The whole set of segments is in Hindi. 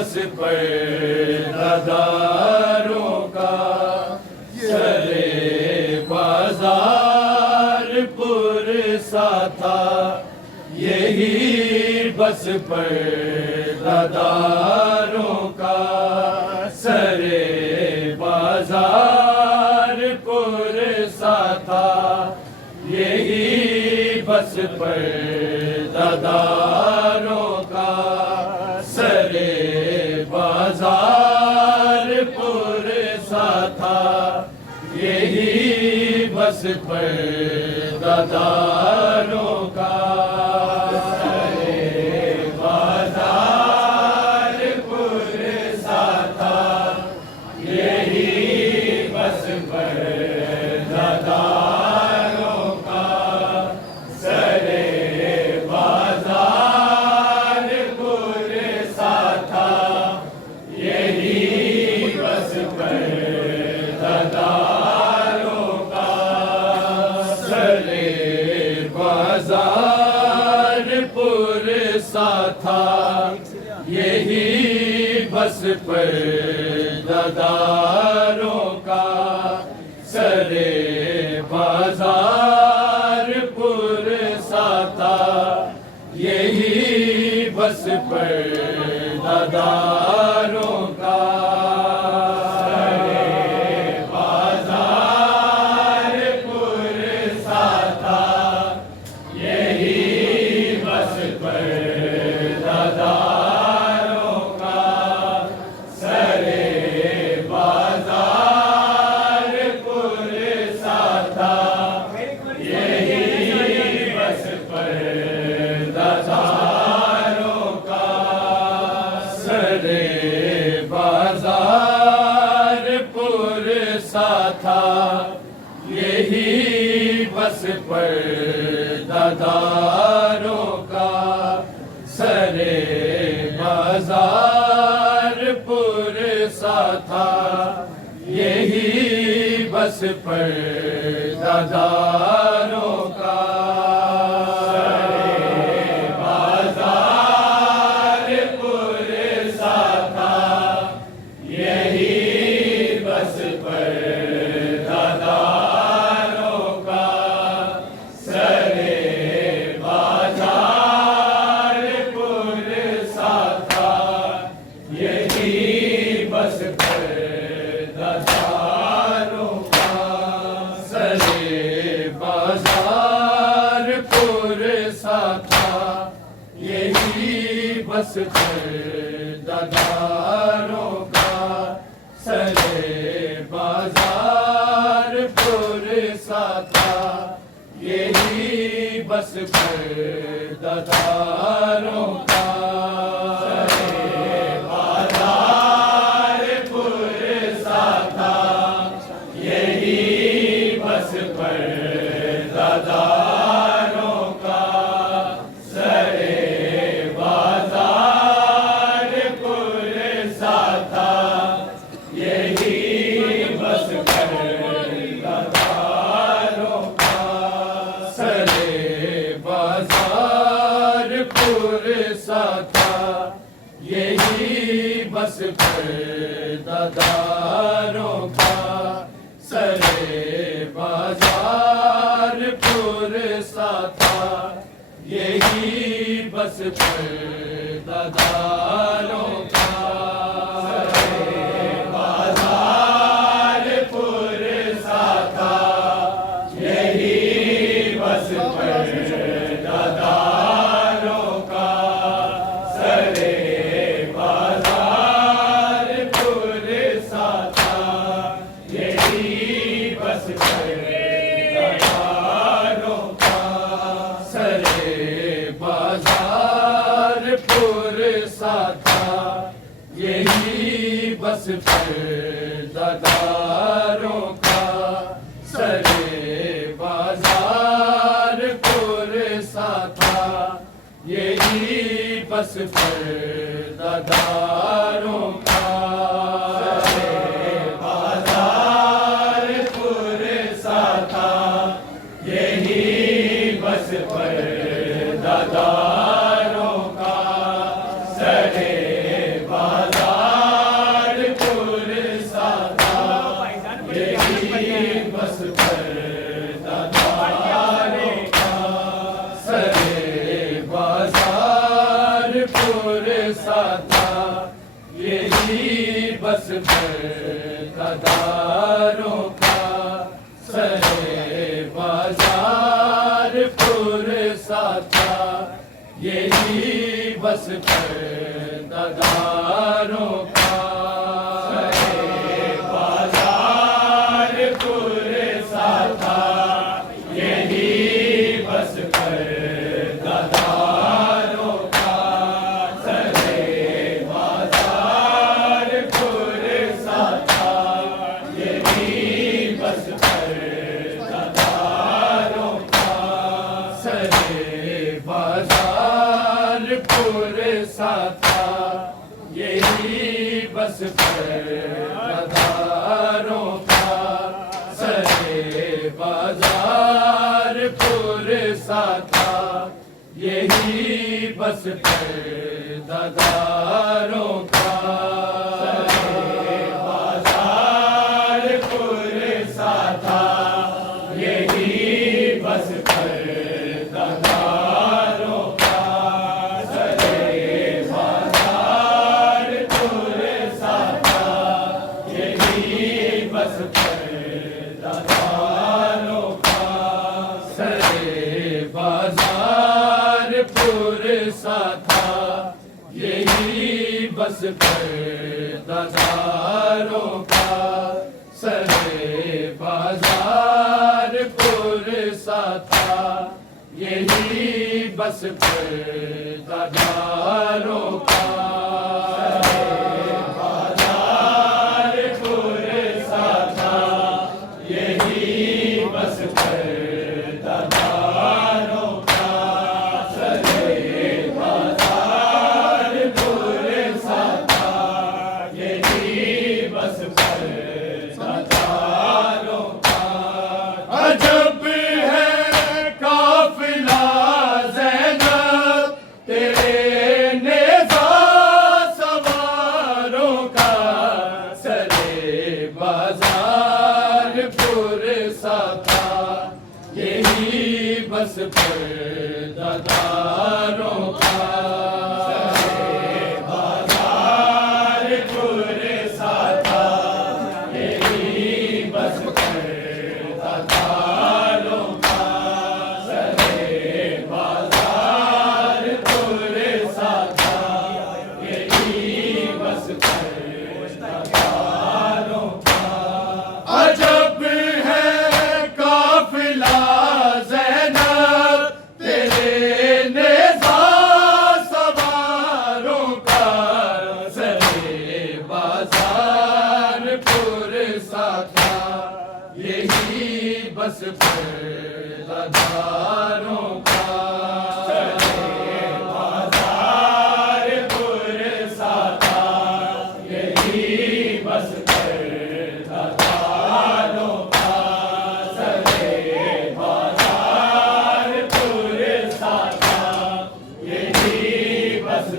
बस पर्दादारों का सरे बाजार पुरसा था, यही बस पर्दादारों का सरे बाजार पुरसा था, यही बस पर्दादारों का सरे बाजार पुरसा था, यही बस पर्दादारों का सरे बाजार पुरसा था, यही बस पर्दादारों का सरे बाजार पुरसा था, यही बस पर्दादारों का सरे बाजार पुरसा था, यही बस पर्दादारों का सरे बाजार पुरसा था, यही बस पर्दादारों का सरे बाजार पुरसा था, यही बस पर्दादारों का सरे बाजार पुरसा था, यही बस पर्दादारों का सरे बाजार पुरसा था, यही बस पर्दादारों का सरे बाजार पुरसा था, यही बस पर्दादारों का सरे बाजार पुरसा था, यही बस पर्दादारों का सरे बाजार पुरसा था, यही बस पर्दादारों का सरे बाजार पुरसा था, यही बस पर्दादारों का सरे बाजार पुरसा था, यही बस पर्दादारों का सरे बाजार पुरसा था, यही बस पर्दादारों का सरे बाजार पुरसा था, यही बस पर्दादारों का सरे बाजार पुरसा था, यही बस पर्दादारों का सरे बाजार पुरसा था, यही बस पर्दादारों का सरे बाजार पुरसा था, यही बस पर्दादारों का सरे बाजार पुरसा था, यही बस पर्दादारों का सरे बाजार पुरसा था, यही बस पर्दादारों का सरे बाजार पुरसा था, यही बस पर्दादारों का सरे बाजार पुरसा था, यही बस पर्दादारों का सरे बाजार बस दारों का सरे बाजार पुरसा था यही बस दारों का सरे बाजार पुरसा था यही बस दारों का सरे बाजार पुरसा था यही बस दारों का सरे बाजार पुरसा था यही बस दारों का सरे बाजार पुरसा था यही बस दारों का सरे बाजार पुरसा था यही बस दारों का सरे बाजार पुरसा था यही बस दारों का सरे बाजार पुरसा था यही बस दारों का सरे बाजार पुरसा था यही बस दारों का सरे बाजार पुरसा था यही बस दारों का सरे बाजार पुरसा था यही बस दारों का अजब है काफिला ज़ैनब तेरे नेज़ा सवारों का सरे बाजार पुरसा था यही बस दारों का सरे बाजार पुरसा था यही बस दारों का सरे बाजार पुरसा था यही बस दारों का अजब है काफिला ज़ैनब तेरे नेज़ा सवारों का सरे बाजार पुरसा था यही बस दारों का सरे बाजार पुरसा था यही बस दारों का सरे बाजार पुरसा था यही बस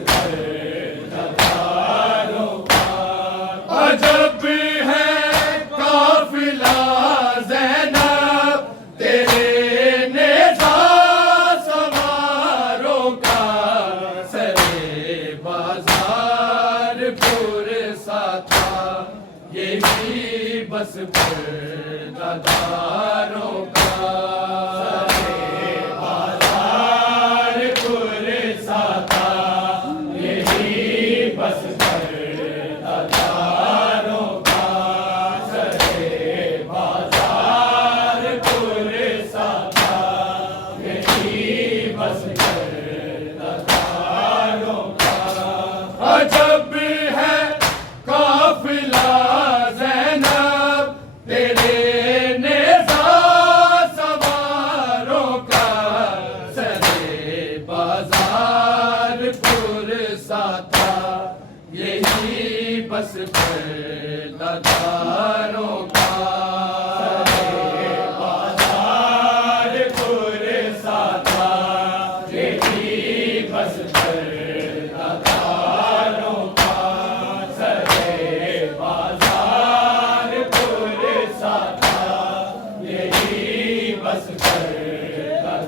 दारों का अजब है काफिला ज़ैनब तेरे नेज़ा सवारों का सरे बाजार पुरसा था यही बस दारों का सरे बाजार पुरसा था यही बस दारों का सरे बाजार पुरसा था यही बस दारों का अजब है काफिला ज़ैनब तेरे नेज़ा सवारों का सरे बाजार पुरसा था यही बस दारों का सरे बाजार पुरसा था यही बस दारों का सरे बाजार पुरसा था यही बस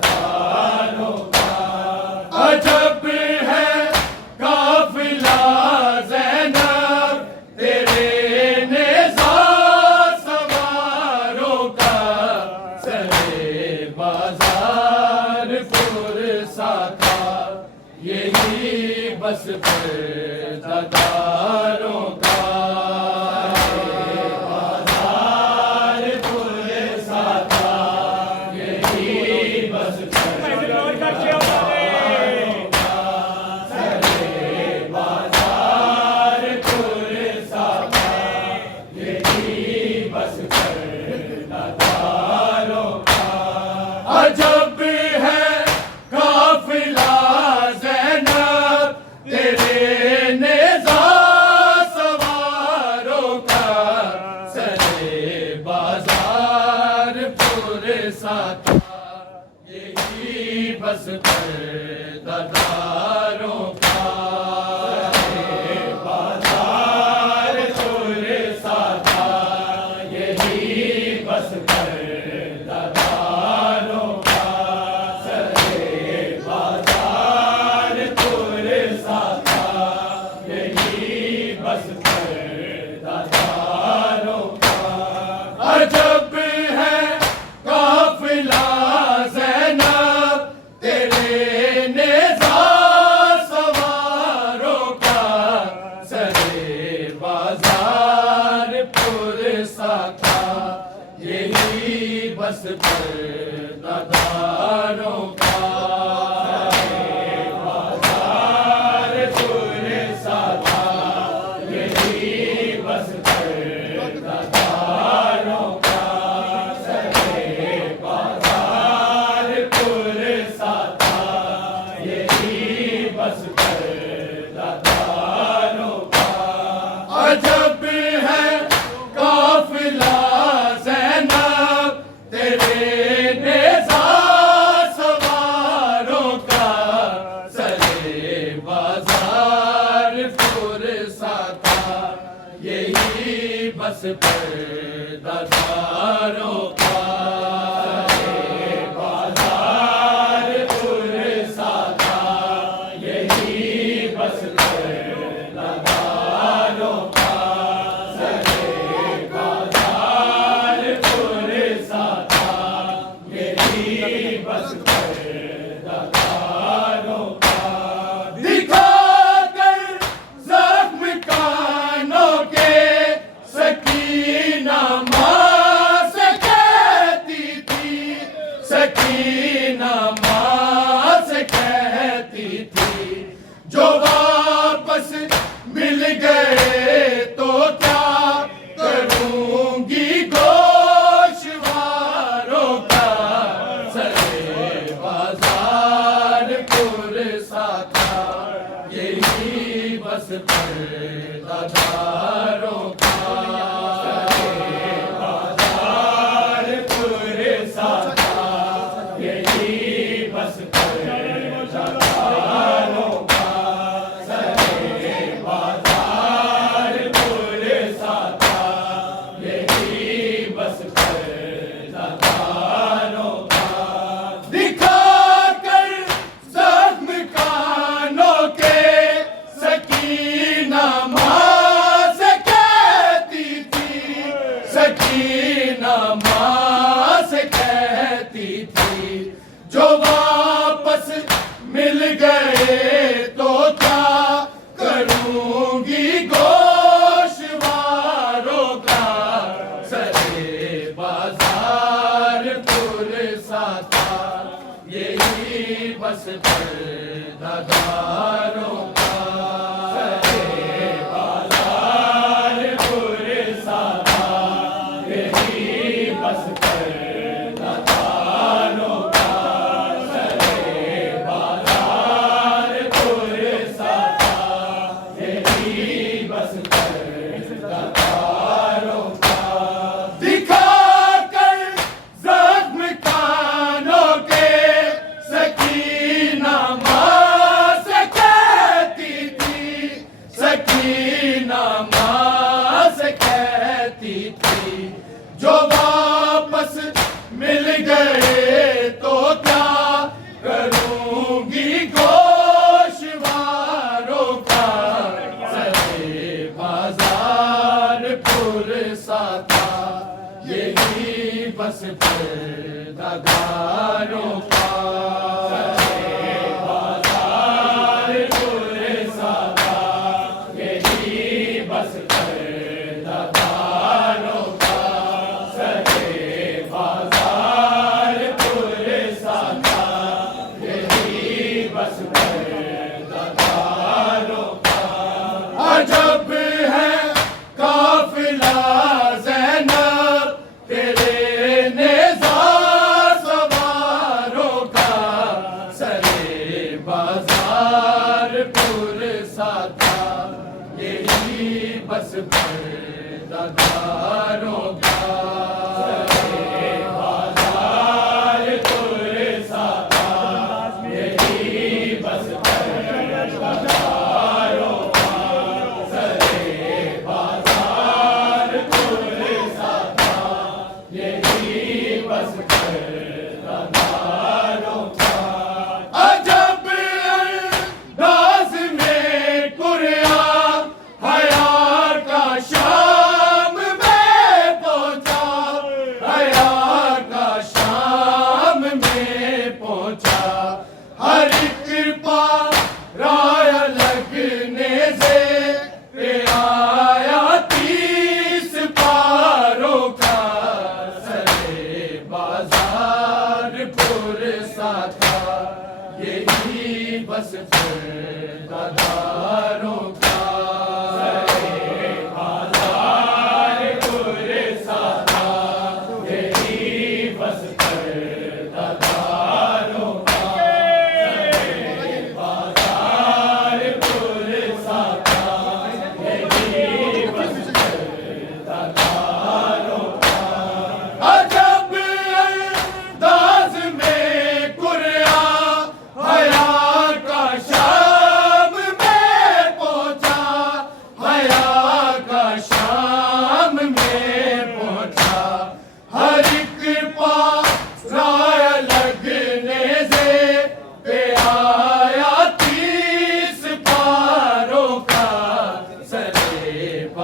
दारों का अजब है काफिला ज़ैनब तेरे बस परदादारों का अजब है काफिला ज़ैनब तेरे नेज़ा सवारों का सरे बाजार पुरसा था यही बस परदादारों का अजब है काफिला ज़ैनब तेरे नेज़ा सवारों का सरे बाजार पुरसा था यही बस परदादारों का सरे बाजार पुरसा था यही बस परदादारों का दिखाकर जख्म कानों के सकीना माँ से कहती थी सकीना माँ से कहती थी जो वापस मिल गए तो क्या करूंगी गोशवारों का सरे बाजार पुरसा था यही बस परदादारों का सरे बाजार पुरसा था यही बस परदादारों का सरे बाजार पुरसा था यही बस परदादारों का दिखाकर जख्म कानों के सकीना माँ से कहती थी सकीना माँ से कहती थी जो वापस मिल गए तो क्या करूंगी गोशवारों का सरे बाजार पुरसा था यही बस परदादारों का सरे बाजार पुरसा था यही बस परदादारों का सरे बाजार पुरसा था यही बस परदादारों का दिखाकर जख्म कानों के सकीना माँ से कहती थी सकीना माँ से कहती थी जो वापस मिल गए तो क्या करूंगी गोशवारों का सरे बाजार पुरसा था यही बस परदादारों का सरे बाजार पुरसा था यही बस परदादारों का सरे बाजार पुरसा था यही बस परदादारों का अजब है काफिला ज़ैनब तेरे नेज़ा सवारों का सरे बाजार पुरसा था यही बस परदादारों का सरे बाजार पुरसा था यही बस परदादारों का सरे बाजार पुरसा था यही बस परदादारों का अजब अंदाज़ में कुर्आ हया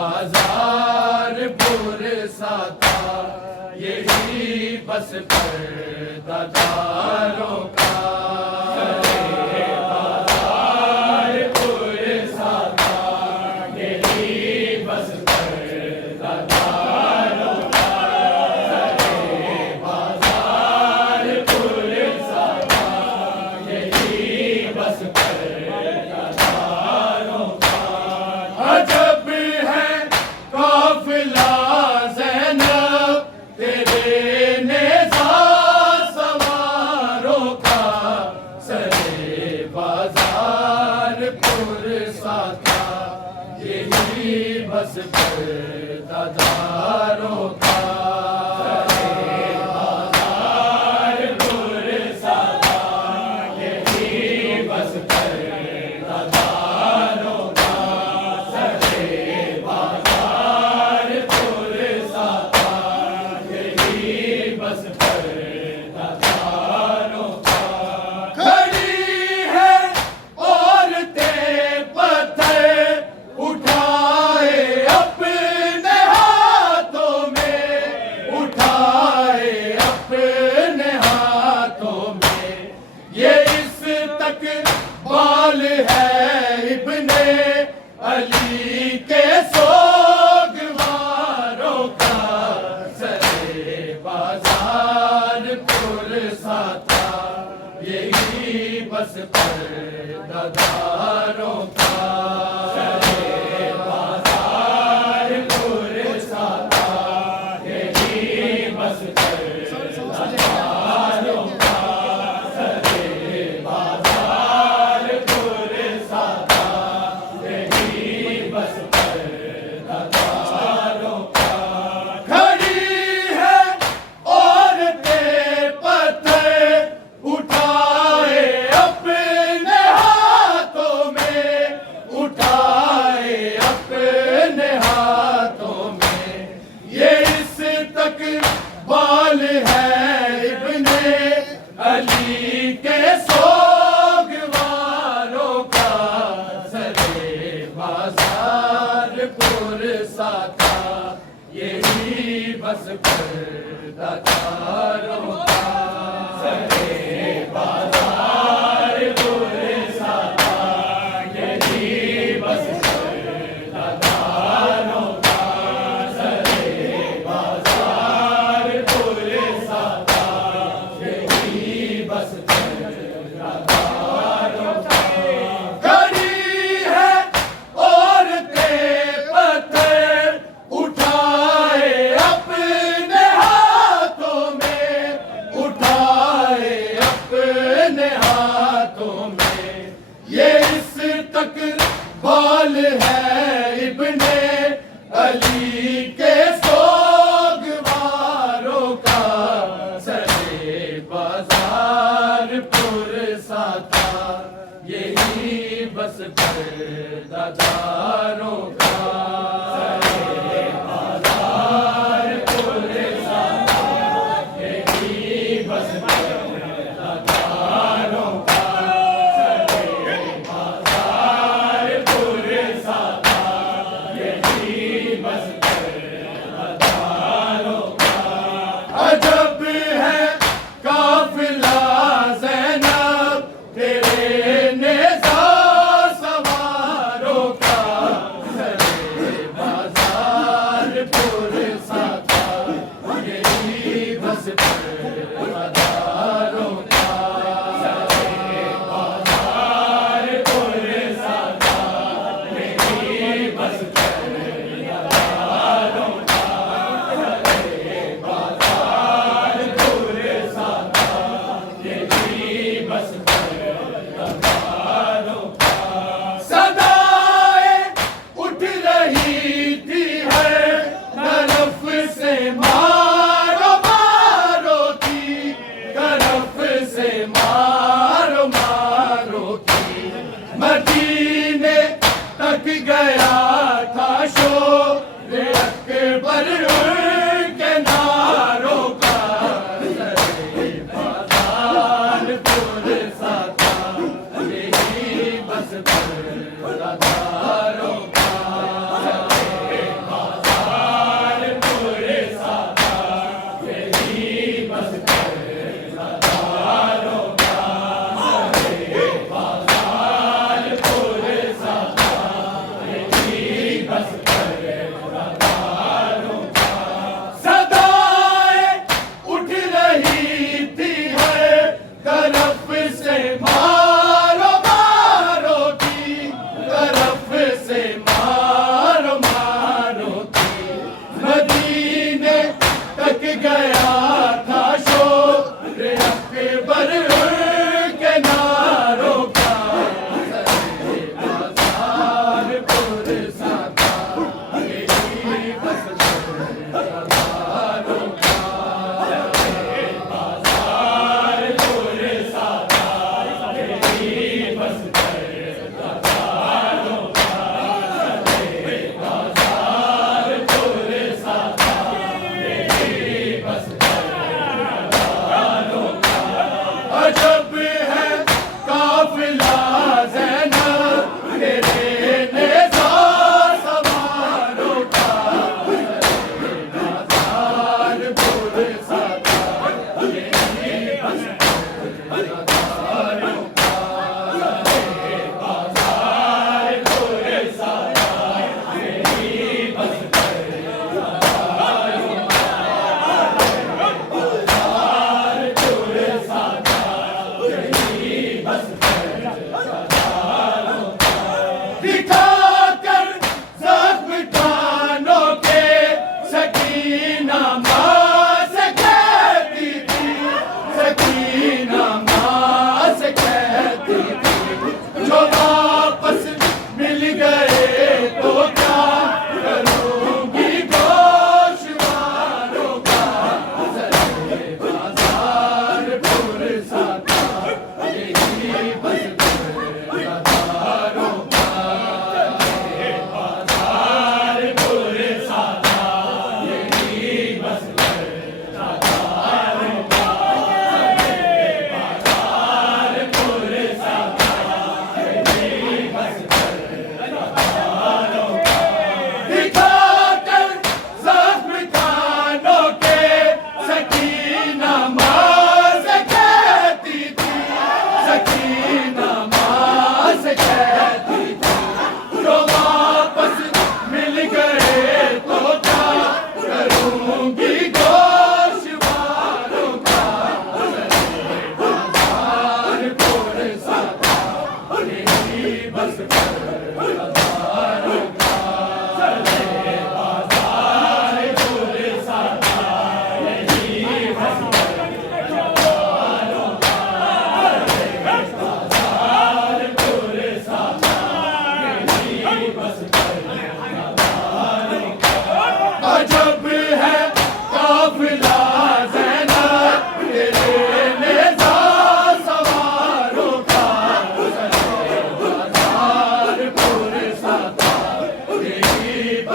बाजार पुरसा था, यही बस पर्दादारों का। सरे बाजार पुरसा था, यही बस पर्दादारों का। सरे बाजार पुरसा था, यही बस पर्दादारों का। अजब है काफिला ज़ैनब तेरे नेज़ा सवारों का। सरे बाजार पुरसा था, यही बस पर्दादारों का। सरे बाजार पुरसा था, यही बस पर्दादारों का। सरे बाजार पुरसा था, यही बस पर्दादारों का। खड़ी है औरतें पत्थर उठाए अपने हाथों में, उठाए अपने हाथों में। ये इस तक बाल है इब्ने अली के सोगवारों का। सरे बाजार पुरसा था, यही बस पर्दादारों का। सरे बाजार पुरसा था, यही बस पर्दादारों का। सरे बाजार पुरसा था, यही बस पर्दादारों का। खड़ी है औरतें पत्थर उठाए अपने हाथों में, उठाए अपने हाथों में। ये इस तक बाल है इब्ने अली के सोगवारों का। सरे बाजार पुरसा था, यही बस पर्दादारों का। सरे बाजार पुरसा था, यही बस पर्दादारों का। सरे बाजार पुरसा था, यही बस पर्दादारों का। खड़ी है औरतें पत्थर उठाए अपने हाथों में, उठाए अपने हाथों में। ये इस तक बाल है इब्ने अली के सोगवारों का। सरे बाजार पुरसा था, यही बस पर्दादारों का। सरे बाजार पुरसा था, यही बस पर्दादारों का। सरे बाजार पुरसा था, यही बस पर्दादारों का। अजब है काफिला ज़ैनब तेरे नेज़ा सवारों का। सरे बाजार पुरसा था, यही बस पर्दादारों का। सरे बाजार पुरसा था, यही बस पर्दादारों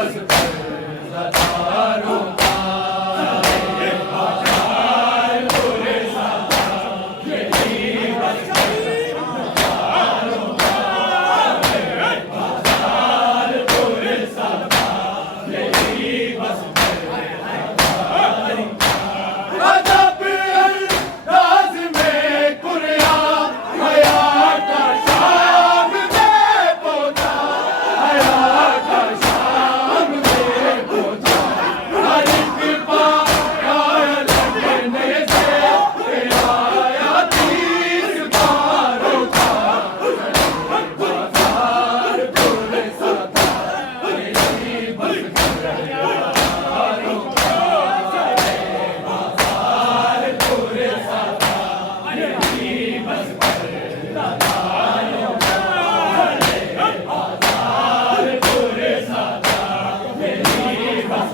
बस कर ज़दारों का अजब अंदाज़ में कुरिया हया का शाम में पहुंचा, हया का शाम में पहुंचा। हर एक पाया लगने से आया 30 बारों का बाजार पुरसा था मेरी बस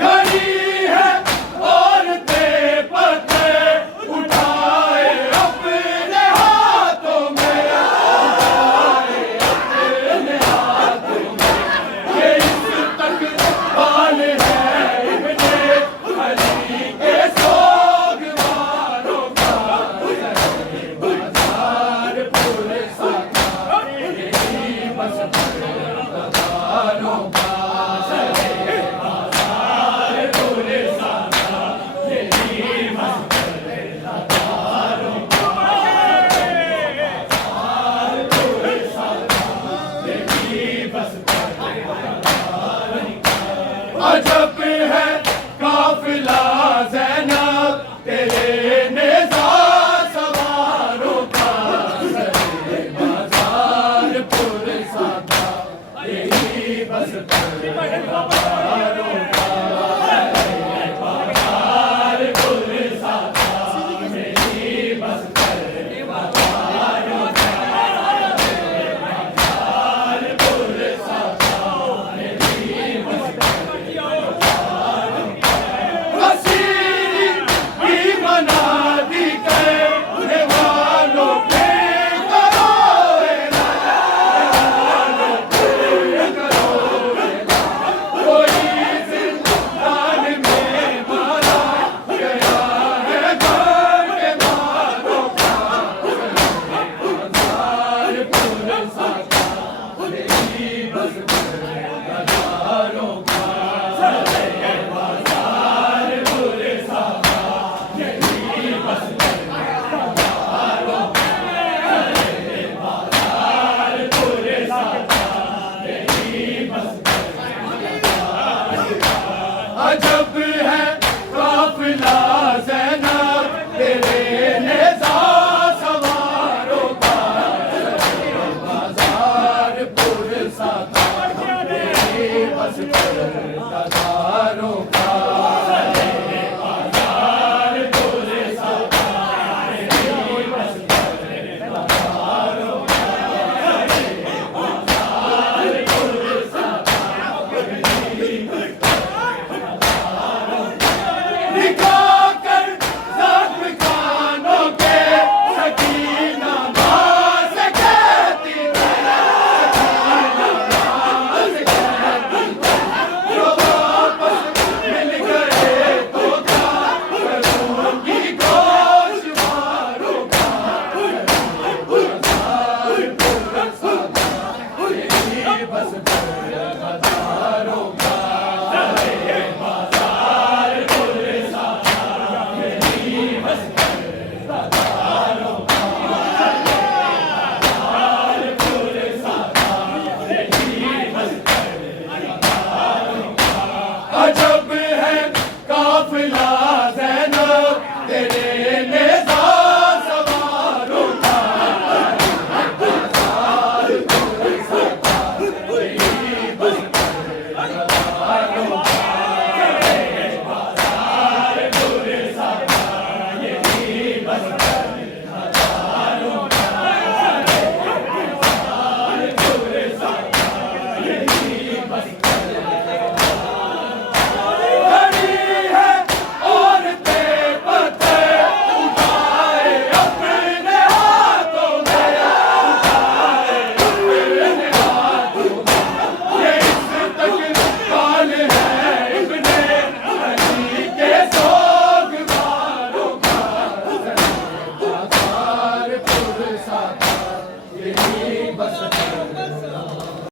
खड़ी है औरतें पत्ते उठाए अपने हाथों में, उठाए अपने हाथों में। ये इस तक बाल है इब्ने अली के सोगवारों का बाजार पुरसा था यही बस ज़दारों का अजब है काफिला ज़ैनब तेरे नेज़ा सवारों का सरे बाजार पुरसा था यही बस ज़दारों का बाजार पुरसा था यही बस ज़दारों का बाजार पुरसा था यही बस वसीर की मना दी करने वालों पे करो कोई जिंदान में मारा गया है घर के मारों का बाजार पुरसा था यही बस ज़दारों का अजब है काफिला ज़ैनब तेरे नेज़ा सवारों का बाजार पुरसा था यही बस ज़दारों का